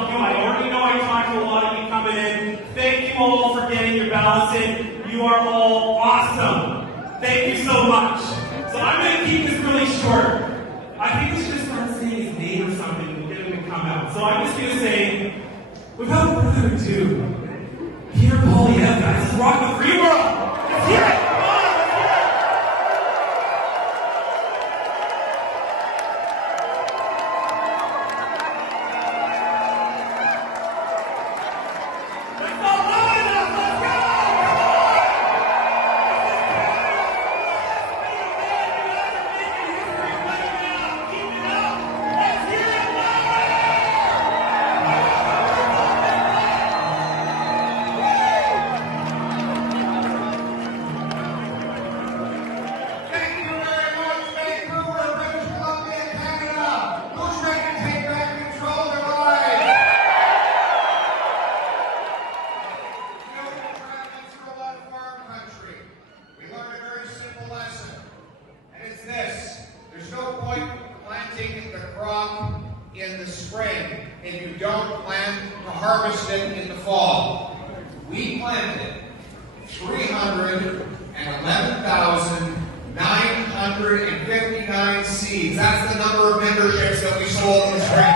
welcome you. I already know I talked to a lot of you coming in. Thank you all for getting your ballots in. You are all awesome. Thank you so much. So I'm going to keep this really short. I think we should just start saying his name or something and get him to come out. So I'm just going to say, without further ado, Pierre Poilievre, guys. Let's rock the free world. Let's hear it. In the spring, if you don't plan to harvest it in the fall. We planted 311,959 seeds. That's the number of memberships that we sold in the spring.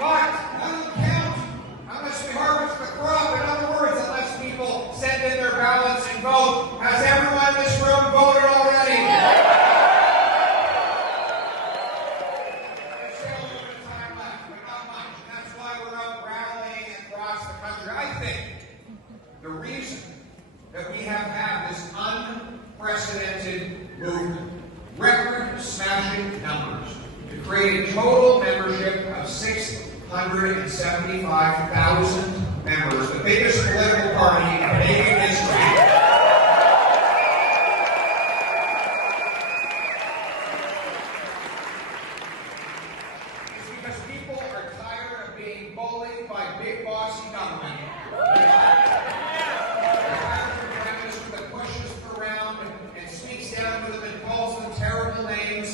But that doesn't count unless we harvest the crop. In other words, unless people send in their ballots and vote. Has everyone in this room voted already? There's still a little bit of time left, but not much. And that's why we're out rallying across the country. I think the reason that we have had this unprecedented movement, record-smashing numbers, to create a total membership of 675,000 members, the biggest political party in Canadian history. It's because people are tired of being bullied by big bossy government. That pushes them around and speaks down to them and calls them terrible names,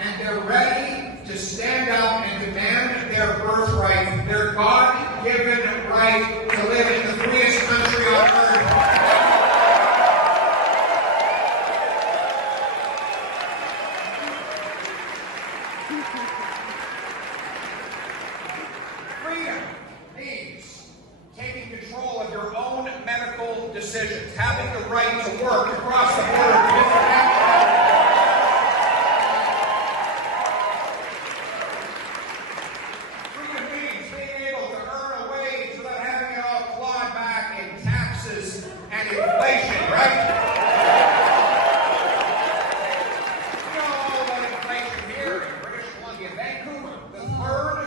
and they're ready to stand up and demand their birthright, their God-given right to live in the freest country on earth. Freedom means taking control of your own medical decisions, having the right to work across the border to different nationalities. Inflation, right? You know all about inflation here in British Columbia. Vancouver, the third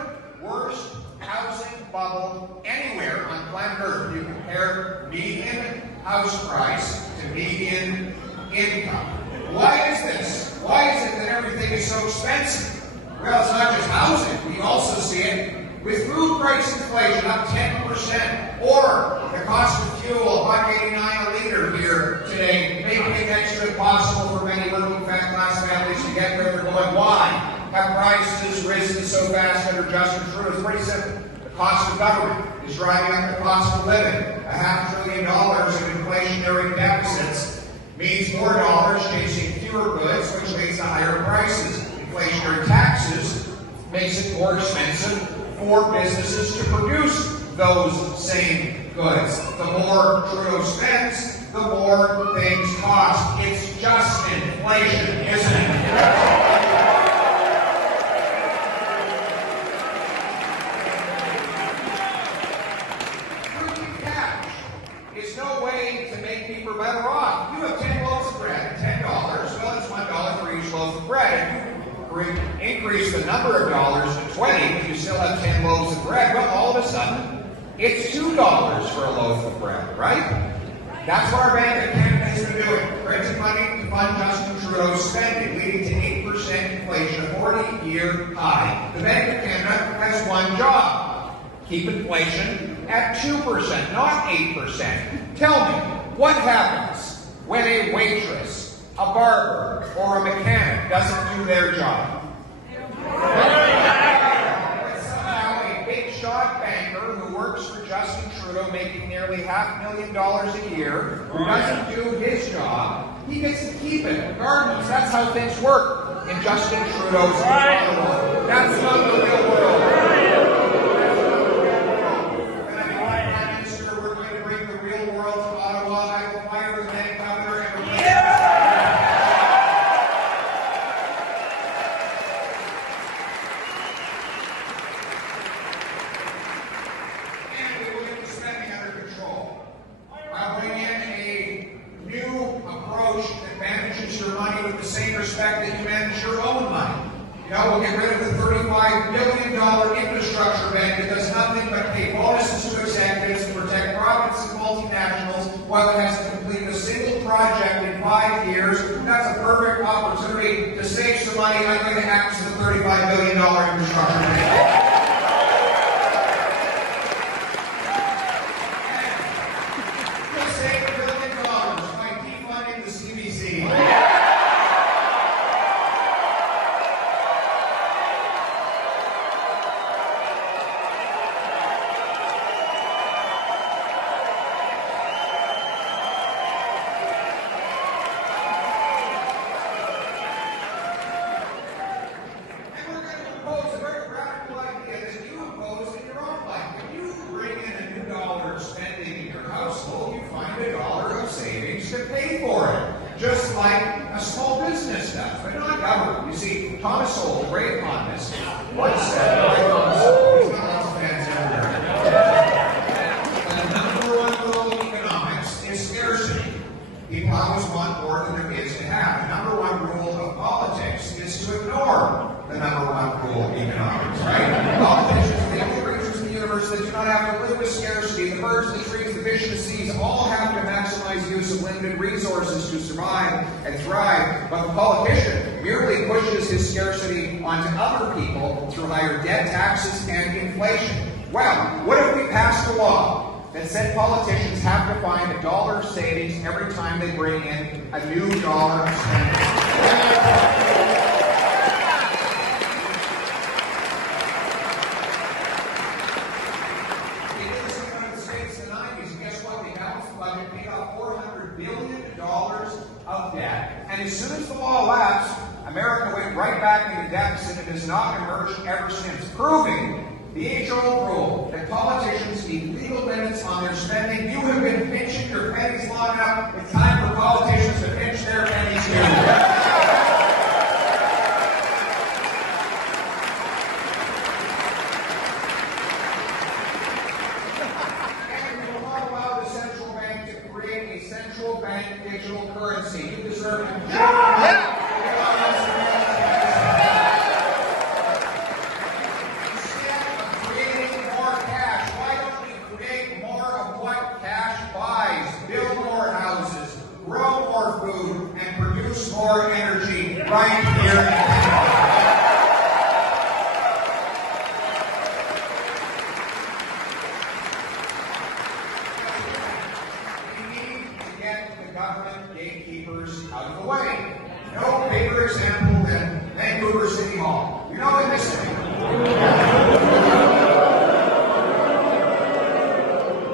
worst housing bubble anywhere on planet Earth. You compare median house price to median income. Why is this? Why is it that everything is so expensive? Well, it's not just housing. We also see it with food price inflation up 10%, or the cost of fuel, $1.89 a liter here today, making it next to impossible for many working class families to get where they're going. Why have prices risen so fast under Justin Trudeau? It's pretty simple. The cost of government is driving up the cost of living. $500 billion of inflationary deficits means more dollars chasing fewer goods, which leads to higher prices. Inflationary taxes makes it more expensive for businesses to produce those same goods. The more Trudeau spends, the more things cost. It's just inflation, isn't it? Free cash is no way to make people better off. You have 10 loaves of bread, $10. Well, it's $1 for each loaf of bread. Increase the number of dollars to 20, but you still have 10 loaves of bread. Well, all of a sudden, it's $2 for a loaf of bread, right? That's what our Bank of Canada has been doing, printing money to fund Justin Trudeau's spending, leading to 8% inflation, a 40-year high. The Bank of Canada has one job: keep inflation at 2%, not 8%. Tell me, what happens when a waitress a barber, or a mechanic doesn't do their job. But somehow a big shot banker who works for Justin Trudeau making nearly $500,000 a year, who doesn't do his job, he gets to keep it regardless. That's how things work in Justin Trudeau's Ottawa. That's not the real world. And I think Prime Minister, we're going to bring the real world to Ottawa. I will fire the then governor and we will get the spending under control. I'll bring in a new approach that manages your money with the same respect that you manage your own money. You know, we'll get rid of the $35 billion infrastructure bank that does nothing but pay bonuses to executives to protect profits and multinationals while it has to complete a single project in 5 years. That's a perfect opportunity to save some money. I'm going to act as the $35 billion infrastructure bank. Just like a small business does, but not government. You see, Thomas Sowell, the great economist, once said, he's got lots of fans everywhere. The number one rule of economics is scarcity. People always want more than there is to have. The number one rule of politics is to ignore the number one rule of economics, right? Politicians are the only creatures in the universe that do not have to live with scarcity. The birds, the trees, the fish, and the seas all have to maximize use of limited resources to survive and thrive, but the politician merely pushes his scarcity onto other people through higher debt, taxes, and inflation. Well, what if we passed a law that said politicians have to find $1 savings every time they bring in a new dollar of spending? Of debt. And as soon as the law lapsed, America went right back into deficit and has not emerged ever since, proving the age-old rule that politicians need legal limits on their spending. You have been pinching your pennies long enough. It's time for politicians to pinch their pennies too. Central bank digital currency. You deserve it. Instead of creating more cash, why don't we create more of what cash buys? Build more houses, grow more food, and produce more energy right here in Canada. Government gatekeepers out of the way. No bigger example than Vancouver City Hall. You know in this city.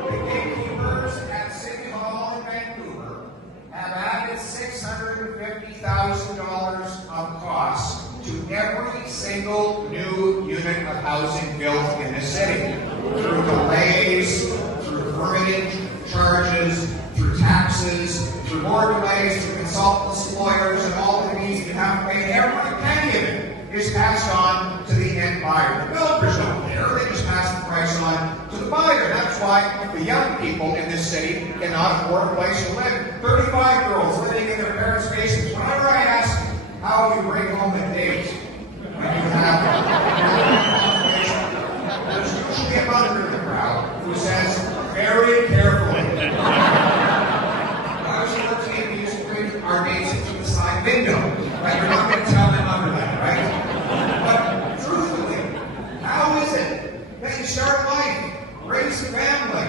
The gatekeepers at City Hall in Vancouver have added $650,000 of costs to every single new unit of housing built in the city. Through delays, through permitting charges, through taxes, through more delays, through consultants, lawyers, and all the fees you have to pay. Every penny of it is passed on to the end buyer. The developers don't care. They just pass the price on to the buyer. That's why the young people in this city cannot afford a place to live. 35-year-olds living in their parents' basements. Whenever I ask how you bring home a date when you have there's usually a mother in the crowd who says, very carefully. Our dates into the side window. Right? You're not going to tell them under that, right? But truthfully, how is it that you start life, raise a family,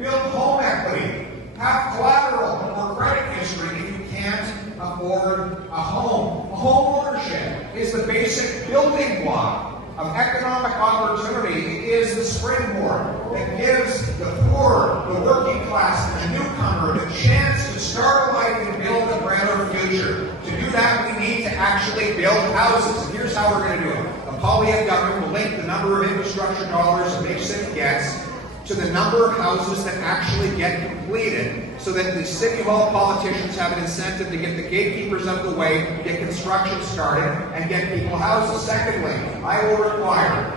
build home equity, have collateral or credit history if you can't afford afford a home. Home ownership is the basic building block of economic opportunity. It is the springboard that gives the poor, the working class, and the newcomer the chance to start a life and build a brighter future. To do that, we need to actually build houses. And here's how we're going to do it. The Poilievre government will link the number of infrastructure dollars a big city gets to the number of houses that actually get completed, so that the City Hall politicians have an incentive to get the gatekeepers out of the way, get construction started, and get people houses. Secondly, I will require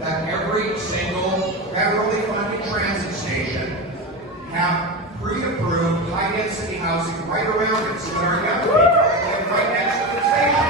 that every single federally funded transit station have pre-approved high-density housing right around it, so that our young people live right next to the station.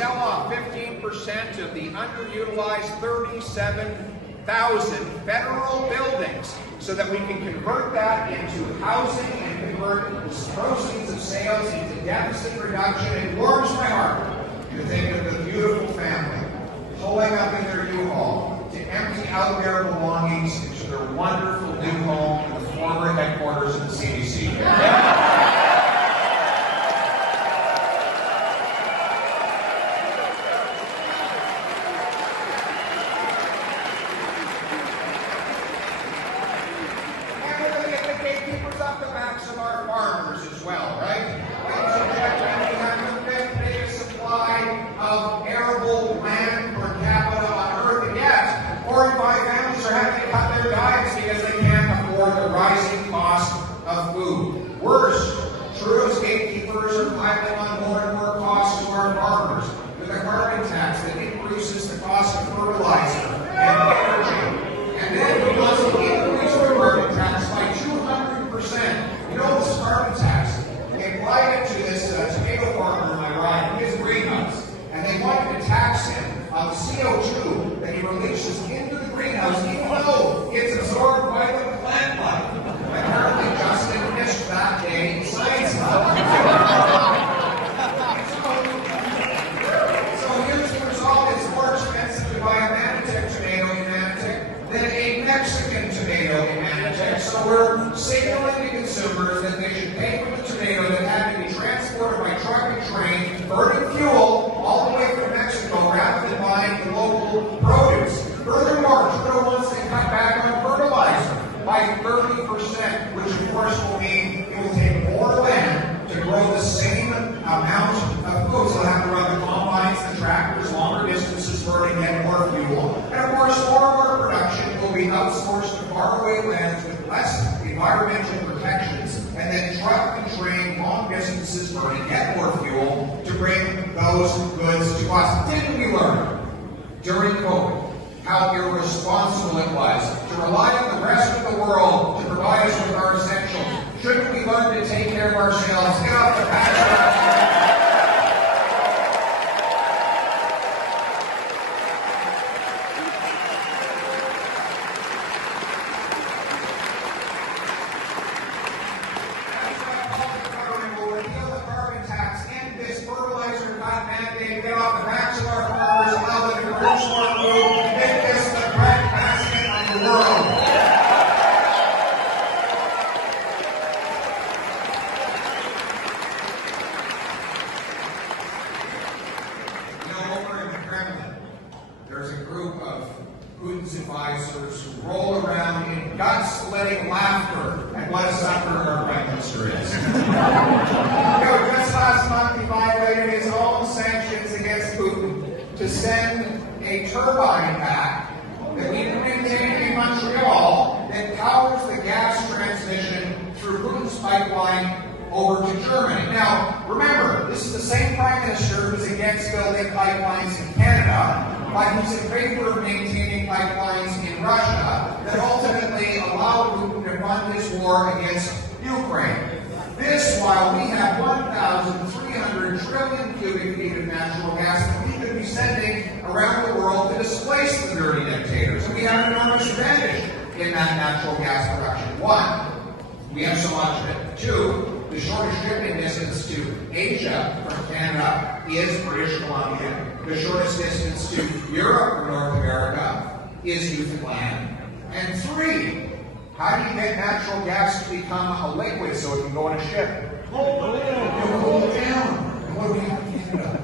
Sell off 15% of the underutilized 37,000 federal buildings so that we can convert that into housing and convert the proceeds of sales into deficit reduction. It warms my heart to think of the beautiful family pulling up in their U-Haul to empty out their belongings into their wonderful new home in the former headquarters of the CBC. During COVID, how irresponsible it was to rely on the rest of the world to provide us with our essentials. Shouldn't we learn to take care of ourselves? Get off the back. is Newfoundland? And 3, how do you get natural gas to become a liquid so it can go on a ship? You cool it down. And what do we have in Canada?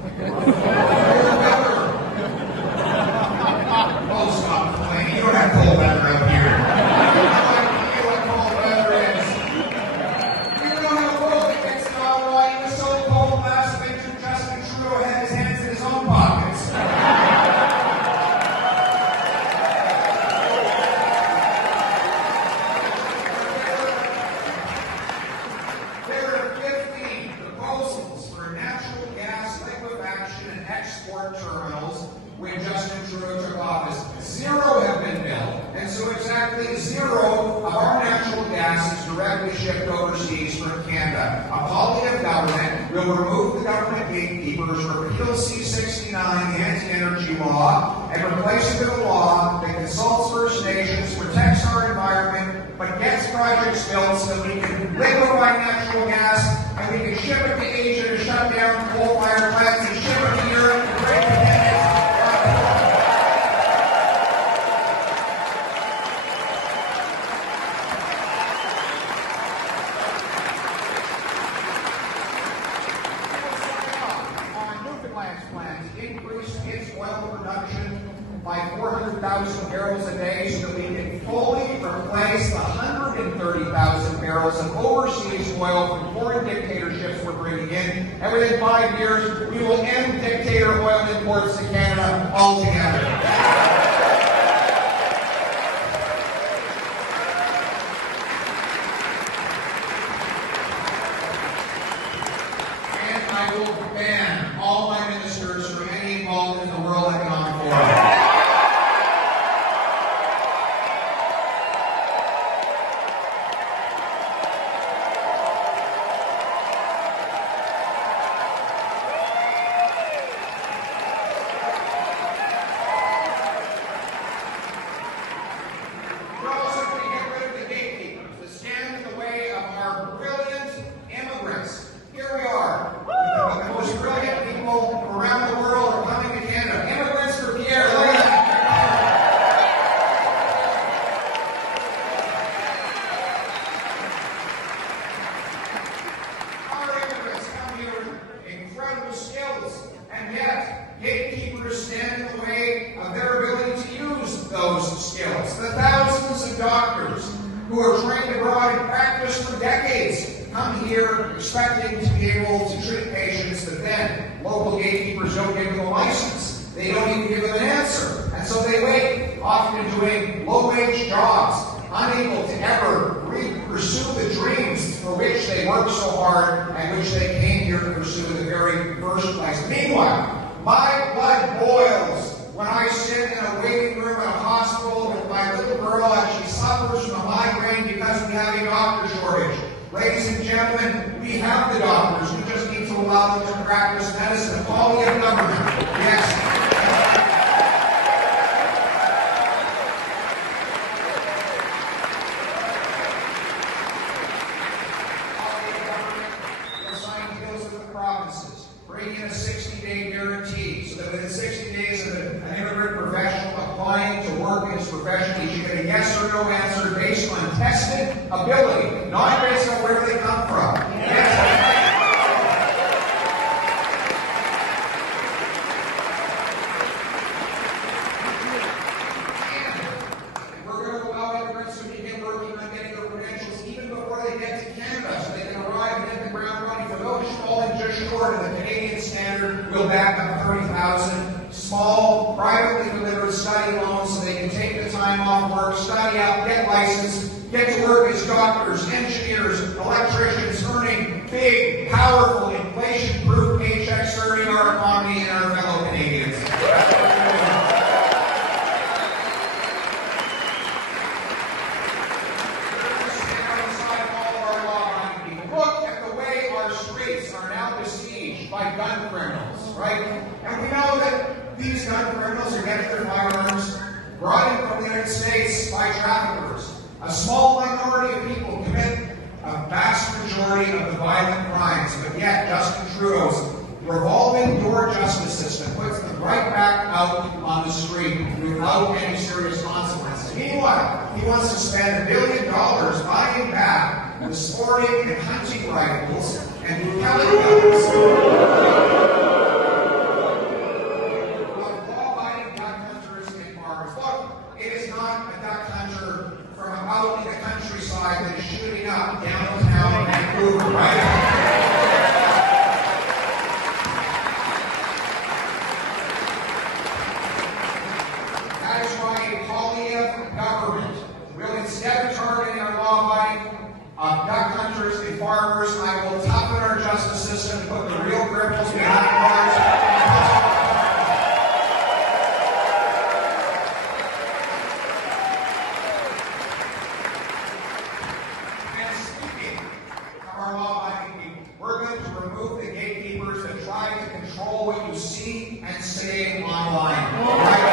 Oh, stop complaining. You don't have cold weather out here. You know what cold weather is. You know how cold it gets in Ottawa. It was so cold last winter, Justin Trudeau had his hands in his own pockets. There are 50 proposals for natural gas liquefaction and export terminals when Justin Trudeau took office. 0 have been built, and so exactly 0 of our natural gas is directly shipped overseas from Canada. A palliative government will remove the government gatekeepers, repeal C-69, the anti-energy law, and replace it with a law that consults First Nations, protects our environment, but gets projects built so that we can liquefy natural gas and we can ship it to Asia to shut down coal-fired plants and ship it to Europe to break the by 400,000 barrels a day so that we can fully replace the 130,000 barrels of overseas oil from foreign dictatorships we're bringing in. And within 5 years, we will end dictator oil imports to Canada altogether. And I will ban all my ministers from any involvement in the World Economic Forum. We're also going to get rid of the gatekeepers that stand in the way of our brilliant immigrants. Here we are. The most brilliant people around the world are coming to Canada. Immigrants for Pierre. Look at that. Our immigrants come here with incredible skills, and yet gatekeepers stand in the way of their ability to use those skills. The thousands of doctors who are trained abroad and practiced for decades come here expecting to be able to treat patients that then local gatekeepers don't give them a license. They don't even give them an answer. And so they wait, often doing low-wage jobs, unable to ever pursue the dreams for which they worked so hard and which they came here to pursue in the very first place. Meanwhile, my blood boils when I sit in a waiting room at a hospital with my little girl and she suffers from a migraine because we have a doctor shortage. Ladies and gentlemen, we have the doctors. We just need to allow them to practice medicine. The quality of government. Yes. Bring in a 60-day guarantee so that within 60 days of an immigrant professional applying to work in his profession, he should get a yes or no answer based on tested ability, not based on where they come from. Yes. And we're going to allow immigrants to begin working on getting their credentials even before they get to Canada so they can arrive and hit the ground running. For those falling just short of the Canadian standard, we'll back up 30,000 small, privately delivered study loans so they can take the time off work, study up, get licensed, get to work as doctors, engineers, electricians, earning big, powerful, inflation-proof paychecks, serving our economy and our fellow Canadians. By gun criminals, right? And we know that these gun criminals are getting their firearms brought in from the United States by traffickers. A small minority of people commit a vast majority of the violent crimes, but yet Justin Trudeau's Revolving door justice system puts them right back out on the street without any serious consequences. Meanwhile, he wants to spend $1 billion buying back the sporting and hunting rifles and pellet guns of law-abiding duck hunters and farmers. Look, it is not a duck hunter from out in the countryside that is shooting up downtown Vancouver, right? That is why a Poilievre government will, instead of targeting our law-abiding duck hunters and farmers, I will toughen our justice system and put the real criminals behind bars. And speaking of our law-abiding people, we're going to remove the gatekeepers that try to control what you see and say online. Right?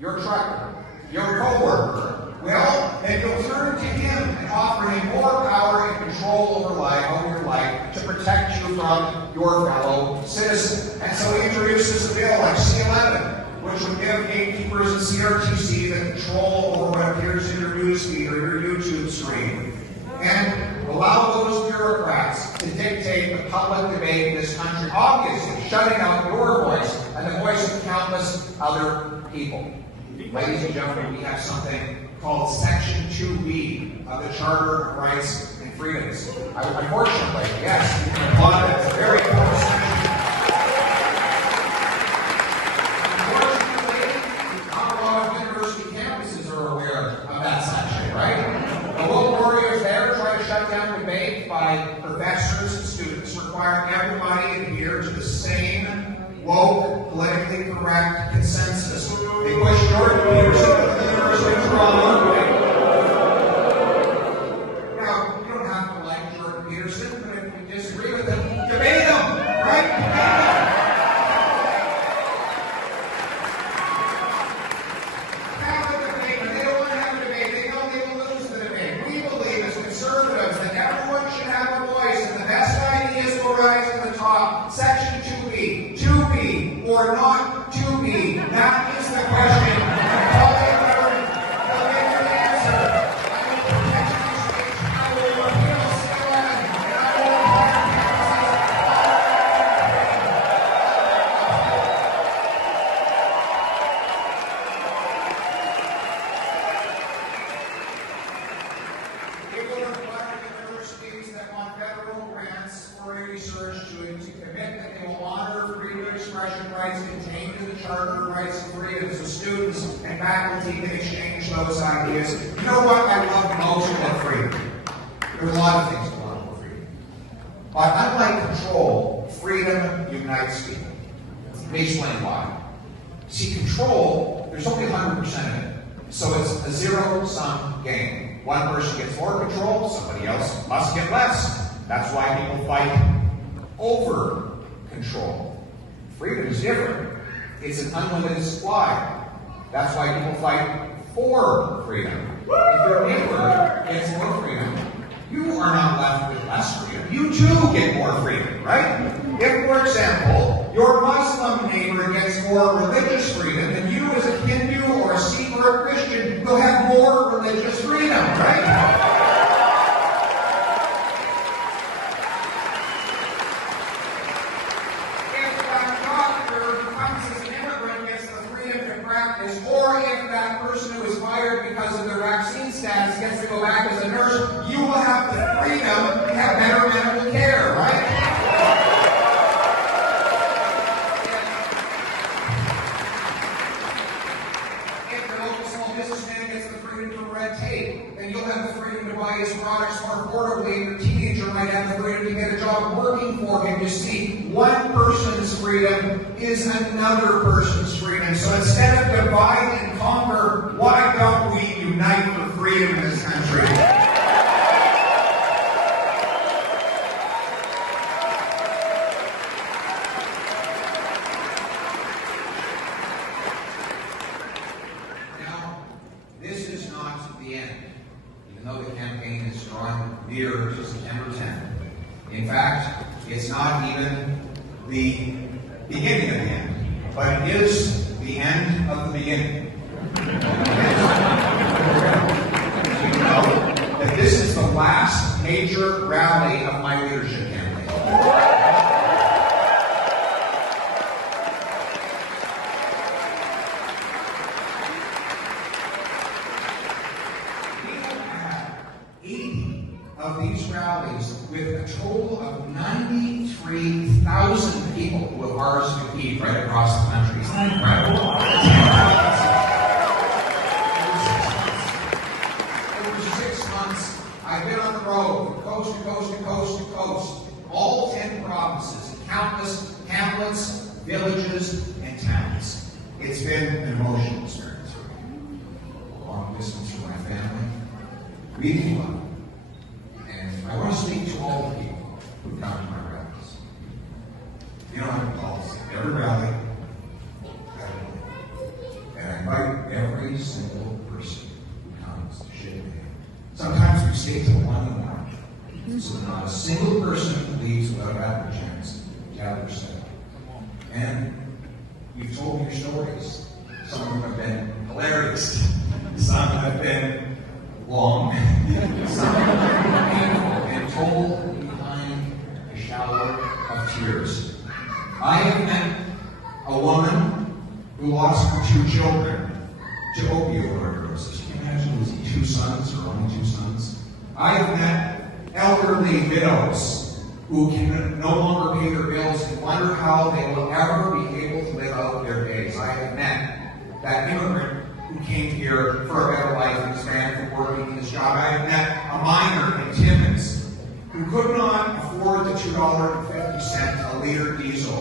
Your trucker, your co-worker, well, then you'll turn to him and offer him more power and control over your life to protect you from your fellow citizen. And so he introduces a bill like C-11, which would give gatekeepers and CRTC the control over what appears in your newsfeed or your YouTube stream, and allow those bureaucrats to dictate the public debate in this country, obviously shutting out your voice and the voice of countless other people. Ladies and gentlemen, we have something called Section 2B of the Charter of Rights and Freedoms. Unfortunately, yes, you can applaud that. It's a very important section. Unfortunately, not a lot of university campuses are aware of that section, right? The woke warriors there try to shut down debate by professors and students, requiring everybody to adhere to the same woke, politically correct consensus. They push Jordan Peterson to the University of Toronto. Now, you don't have to like Jordan Peterson, but if you disagree with him, debate him, right? Debate him. Have a debate, but they don't want to have a debate. They know they will lose the debate. We believe as conservatives that everyone should have a voice, and the best ideas will rise to the top. Section 2B, 2B, or not 2B. That is the question. It will require universities that want federal grants for research to commit that they will honor freedom of expression rights contained in the Charter of Rights and Freedoms, so students and faculty can exchange those ideas. You know what I love most about freedom? There's a lot of things I love about freedom. But unlike control, freedom unites people. Let me explain why. See, control, there's only 100% of it. So it's a zero-sum game. One person gets more control, somebody else must get less. That's why people fight over control. Freedom is different. It's an unlimited supply. That's why people fight for freedom. If your neighbor gets more freedom, you are not left with less freedom. You too get more freedom, right? If, for example, your Muslim neighbor gets more religious freedom, then you as a Hindu or a Sikh or a Christian will have more religious freedom, right? Or if that person who is fired because of their vaccine status gets to go back as a nurse, you will have the freedom to have better medical care, right? If the local small businessman gets the freedom freedom from red tape. Then you'll have the freedom to buy his products more affordably, and your teenager might have the freedom to get a job working for him. You see, one person's freedom is another person's freedom. So instead of divide and conquer, why don't we unite for freedom in this country? This is not the end, even though the campaign is drawing near to September 10th. In fact, it's not even the beginning of the end, but it is the end of the beginning. So you know that this is the last major rally of my leadership campaign. Of these rallies, with a total of 93,000 people who have RSVP'd right across the country. It's incredible. Over 6 months, I've been on the road from coast to coast to coast to coast, all 10 provinces, countless hamlets, villages, and towns. It's been an emotional experience for me. A long distance from my family, really love. I want to speak to all the people who come to my rallies. You know, I have a policy. Every rally, and I invite every single person who comes to shake my hand. Sometimes we stay till 1 in the morning, so not a single person leaves without having a chance to have their say. And you've told me your stories. Some of them have been hilarious. Some have been long. Some have been painful. Told behind a shower of tears. I have met a woman who lost her 2 children to opioid overdoses. Can you imagine losing 2 sons or only 2 sons? I have met elderly widows who can no longer pay their bills and wonder how they will ever be able to live out their days. I have met that immigrant who came here for a better life and was banned from working in his job. I have met a miner in Timmins who could not afford the $2.50 a liter diesel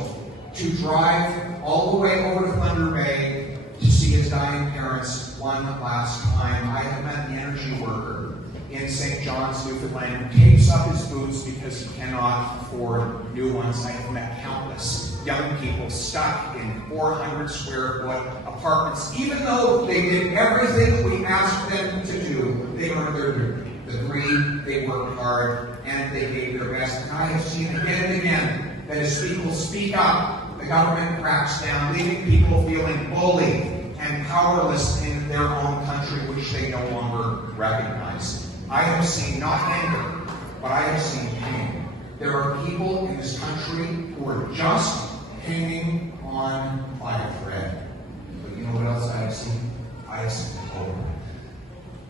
to drive all the way over to Thunder Bay to see his dying parents one last time. I have met the energy worker in St. John's, Newfoundland, who tapes up his boots because he cannot afford new ones. I have met countless young people stuck in 400 square foot apartments. Even though they did everything we asked them to do, they earned their degree, they worked hard, and they gave their best. And I have seen again and again that as people speak up, the government cracks down, leaving people feeling bullied and powerless in their own country, which they no longer recognize. I have seen not anger, but I have seen pain. There are people in this country who are just hanging on by a thread. But you know what else I have seen? I have seen hope.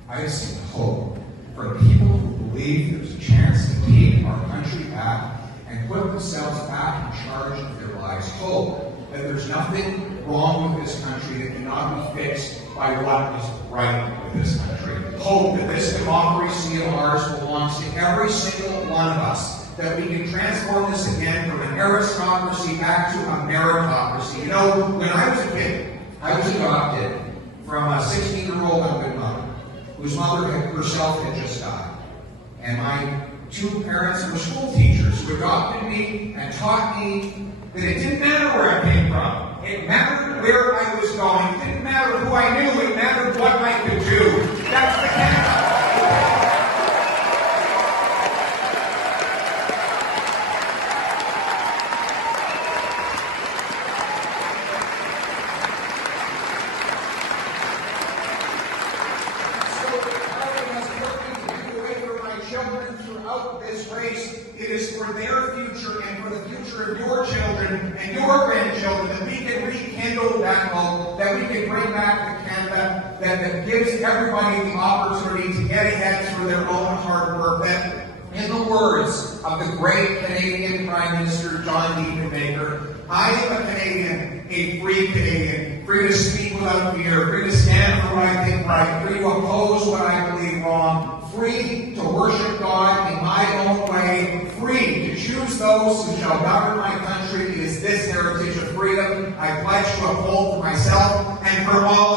I have seen hope for people who believe there's a chance to take our country back and put themselves back in charge of their lives. Hope that there's nothing wrong with this country that cannot be fixed by what is right with this country. Hope that this democracy of ours belongs to every single one of us, that we can transform this again from an aristocracy back to a meritocracy. You know, when I was a kid, I was adopted from a 16-year-old unwed mother, whose mother herself had just died. And my 2 parents were school teachers who adopted me and taught me that it didn't matter where I came from. It mattered where I was going. It didn't matter who I knew. It mattered what I could do. That's the Canada. It is for their future and for the future of your children and your grandchildren that we can rekindle that hope, that we can bring back the Canada that gives everybody the opportunity to get ahead through their own hard work. That, in the words of the great Canadian Prime Minister John D. Baker, I am a Canadian, a free Canadian. free to speak without fear, free to stand for what I think right, free to oppose what I believe wrong, free to worship God in my own way, free to choose those who shall govern my country. Is this heritage of freedom I pledge to uphold for myself and for all